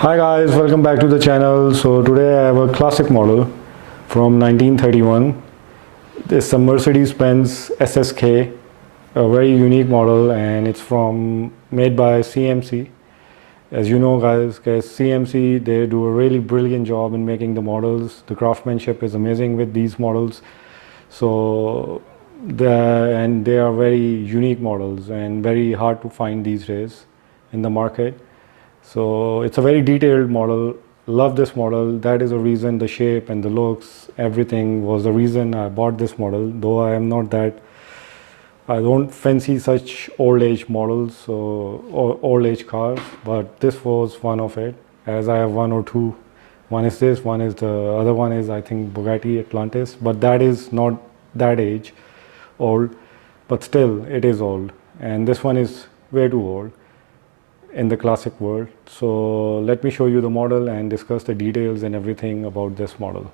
Hi guys, welcome back to the channel. So today I have a classic model from 1931. It's a Mercedes-Benz SSK, a very unique model, and it's made by CMC. As you know guys, CMC, they do a really brilliant job in making the models. The craftsmanship is amazing with these models. So they are very unique models and very hard to find these days in the market. So it's a very detailed model. Love this model. That is the reason, the shape and the looks, everything was the reason I bought this model. Though I don't fancy such old age models or old age cars, but this was one of it, as I have one or two. One is this, one is the other one is I think Bugatti Atlantis, but that is not that age old, but still it is old, and this one is way too old in the classic world. So let me show you the model and discuss the details and everything about this model.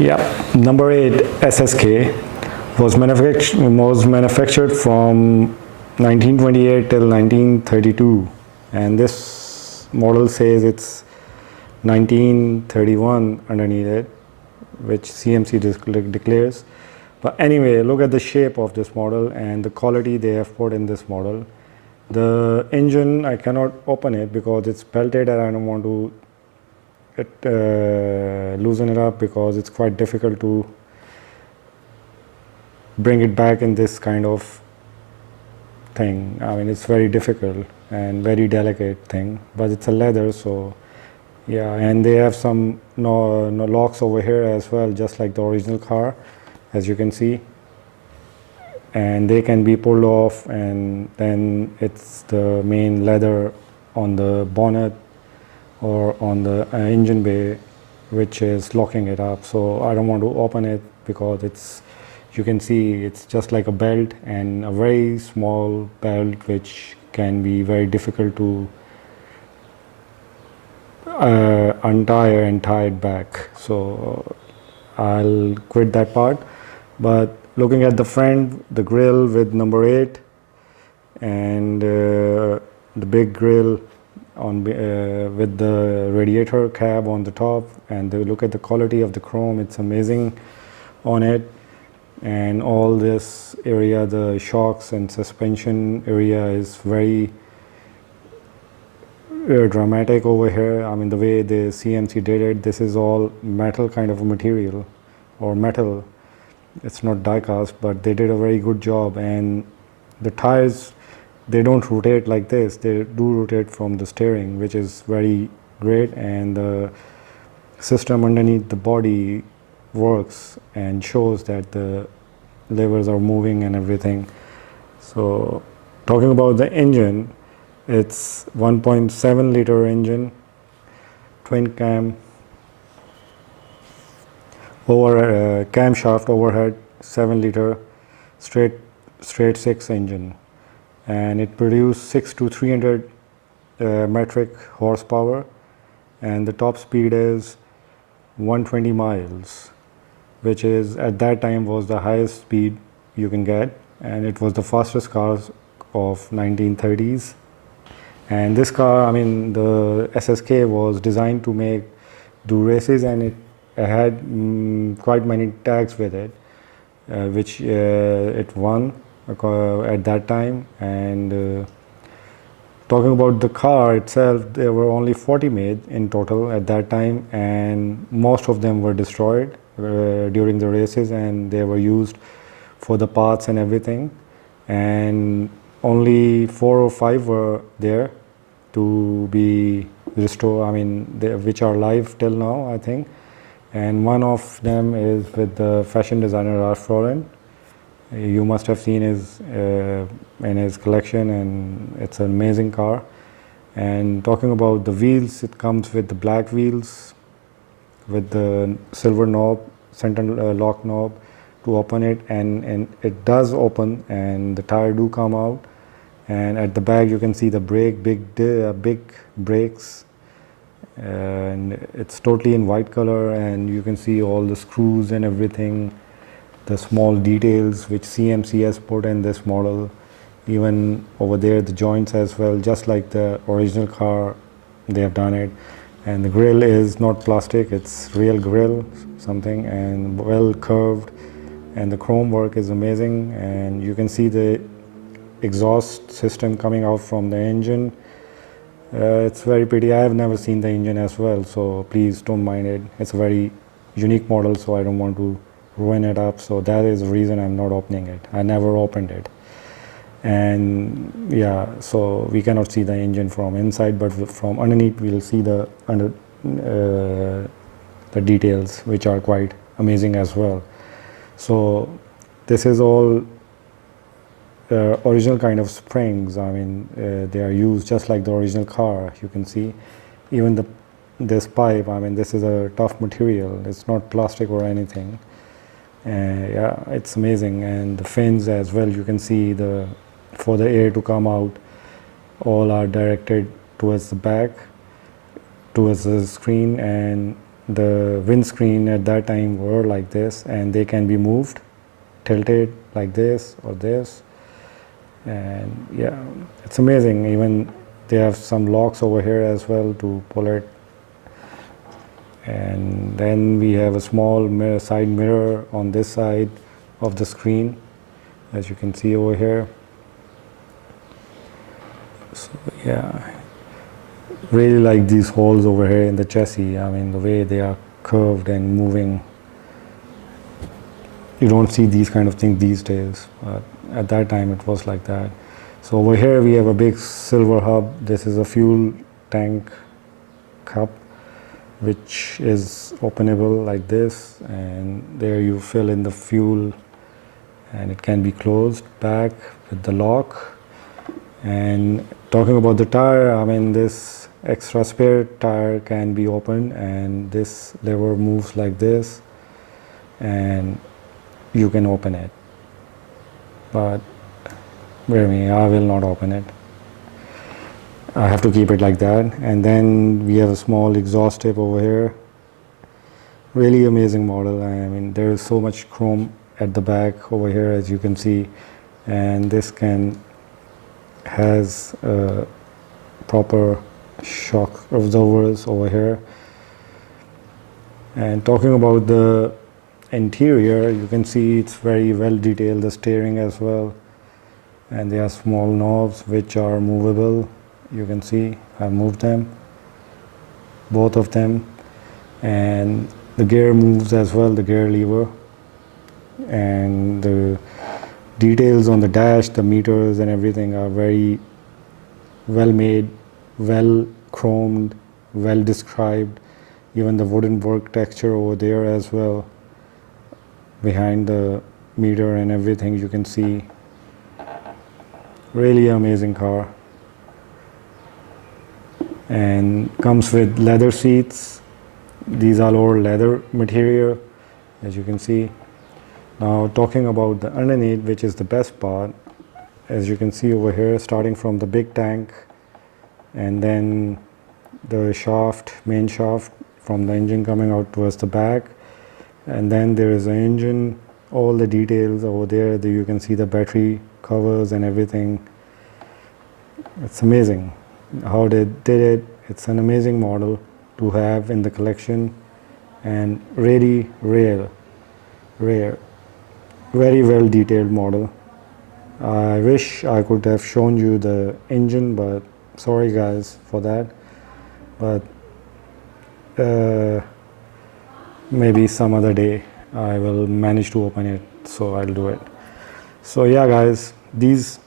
Yeah, number 8 SSK was manufactured from 1928 till 1932, and this model says it's 1931 underneath it, which CMC declares. But anyway, look at the shape of this model and the quality they have put in this model. The engine, I cannot open it because it's pelted and I don't want to loosen it up because it's quite difficult to bring it back in this kind of thing. I mean, it's very difficult and very delicate thing, but it's a leather, so yeah. And they have some no locks over here as well, just like the original car, as you can see, and they can be pulled off, and then it's the main leather on the bonnet or on the engine bay which is locking it up. So I don't want to open it because it's, you can see it's just like a belt, and a very small belt which can be very difficult to untie and tie it back. So I'll quit that part. But looking at the front, the grille with number 8 and the big grille on with the radiator cab on the top, and look at the quality of the chrome, it's amazing on it. And all this area, the shocks and suspension area, is very dramatic over here. I mean, the way the CMC did it, this is all metal kind of a material, or metal, it's not diecast, but they did a very good job. And the tires, they don't rotate like this, they do rotate from the steering, which is very great. And the system underneath the body works and shows that the levers are moving and everything. So talking about the engine, it's 1.7 liter engine, twin cam, camshaft overhead, 7 liter straight 6 engine, and it produced 6 to 300 metric horsepower, and the top speed is 120 miles, which is at that time was the highest speed you can get, and it was the fastest cars of 1930s. And this car, I mean, the SSK was designed to do races, and it had quite many tags with it, which it won at that time. And talking about the car itself, there were only 40 made in total at that time, and most of them were destroyed during the races, and they were used for the parts and everything. And only 4 or 5 were there to be restored, I mean, which are live till now, I think. And one of them is with the fashion designer Ralph Lauren. You must have seen his in his collection, and it's an amazing car. And talking about the wheels, it comes with the black wheels with the silver knob, center lock knob to open it, and it does open, and the tire do come out. And at the back you can see the big brakes, and it's totally in white color, and you can see all the screws and everything the small details which CMC has put in this model. Even over there, the joints as well, just like the original car, they have done it. And the grill is not plastic, it's real grill, something, and well curved. And the chrome work is amazing. And you can see the exhaust system coming out from the engine. It's very pretty. I have never seen the engine as well, so please don't mind it. It's a very unique model, so I don't want to ruin it up. So that is the reason I'm not opening it. I never opened it. And yeah, so we cannot see the engine from inside, but from underneath we'll see the details, which are quite amazing as well. So this is all original kind of springs. I mean, they are used just like the original car. You can see even this pipe, I mean, this is a tough material. It's not plastic or anything. Yeah, it's amazing. And the fins as well, you can see for the air to come out, all are directed towards the back, towards the screen. And the windscreen at that time were like this, and they can be moved, tilted like this or this. And yeah, it's amazing. Even they have some locks over here as well to pull it. And then we have a small side mirror on this side of the screen, as you can see over here. So yeah, really like these holes over here in the chassis. I mean, the way they are curved and moving. You don't see these kind of things these days, but at that time it was like that. So over here we have a big silver hub. This is a fuel tank cup, which is openable like this, and there you fill in the fuel, and it can be closed back with the lock. And talking about the tire, I mean, this extra spare tire can be opened, and this lever moves like this, and you can open it. But wait a minute, I will not open it. I have to keep it like that. And then we have a small exhaust tip over here. Really amazing model. I mean, there is so much chrome at the back over here, as you can see. And this has proper shock absorbers over here. And talking about the interior, you can see it's very well detailed, the steering as well. And they have small knobs which are movable. You can see I moved them, both of them. And the gear moves as well, the gear lever. And the details on the dash, the meters and everything are very well made, well chromed, well described. Even the wooden work texture over there as well, behind the meter and everything, you can see. Really amazing car. And comes with leather seats. These are all leather material, as you can see. Now talking about the underneath, which is the best part, as you can see over here, starting from the big tank, and then the shaft, main shaft from the engine coming out towards the back, and then there is an engine, all the details over there. You can see the battery covers and everything. It's amazing how they did it. It's an amazing model to have in the collection, and really rare, very well detailed model. I wish I could have shown you the engine, but sorry guys for that. But maybe some other day I will manage to open it, so I'll do it. So yeah guys, these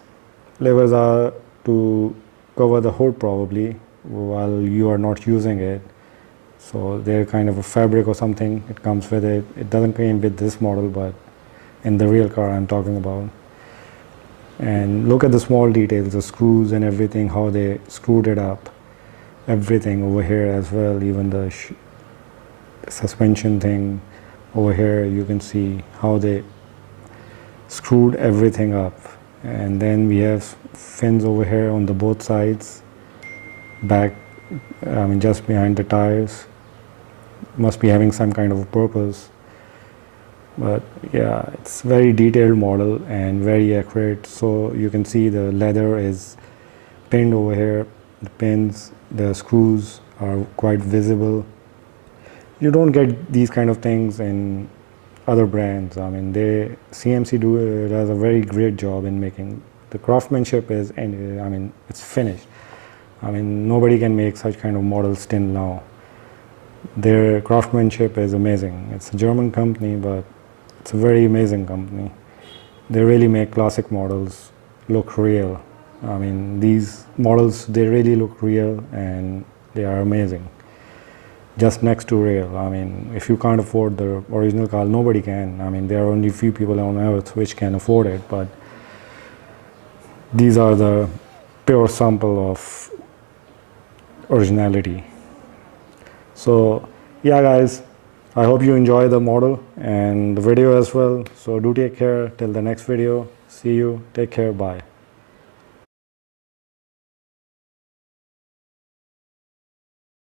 levers are to cover the hood probably while you are not using it. So they're kind of a fabric or something, it comes with it. It doesn't come with this model, but in the real car I'm talking about. And look at the small details, the screws and everything, how they screwed it up. Everything over here as well, even the suspension thing over here, you can see how they screwed everything up. And then we have fins over here on the both sides, back, I mean just behind the tires. Must be having some kind of a purpose. But yeah, it's very detailed model and very accurate. So you can see the leather is pinned over here, the pins, the screws are quite visible. You don't get these kind of things in other brands. I mean, CMC does a very great job in making. The craftsmanship is, and I mean, it's finished. I mean, nobody can make such kind of models still now. Their craftsmanship is amazing. It's a German company, but it's a very amazing company. They really make classic models look real. I mean, these models, they really look real and they are amazing. Just next to real. I mean, if you can't afford the original car, nobody can. I mean, there are only few people on earth which can afford it, but these are the pure sample of originality. So yeah guys, I hope you enjoy the model and the video as well. So do take care till the next video. See you, take care, bye.